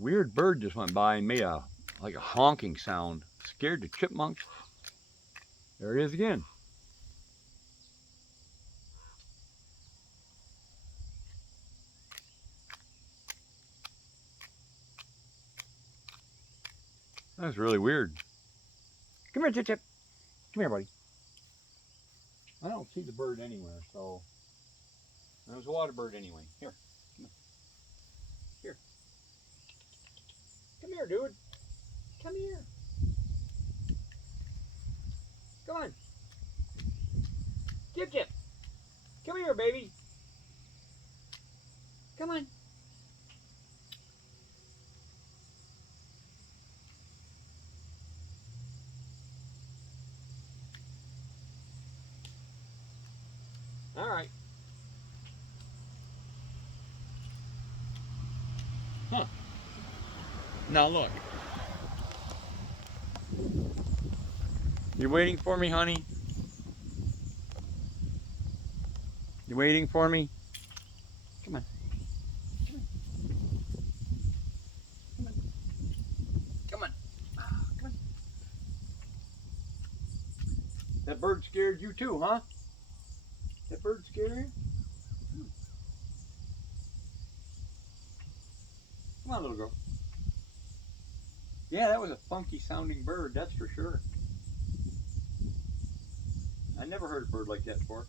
weird bird just went by and made like a honking sound. Scared the chipmunks. There it is again. That's really weird. Come here, Chip Chip. Come here, buddy. I don't see the bird anywhere, so there's a water bird anyway. Here. Here. Come here, dude. Come here. Come on. Chip Chip. Come here, baby. Come on. All right. Huh. Now look. You waiting for me, honey? You waiting for me? Come on. Come on. Come on. Come on. Oh, come on. That bird scared you too, huh? That bird scared you? Come on, little girl. Yeah, that was a funky sounding bird, that's for sure. I never heard a bird like that before.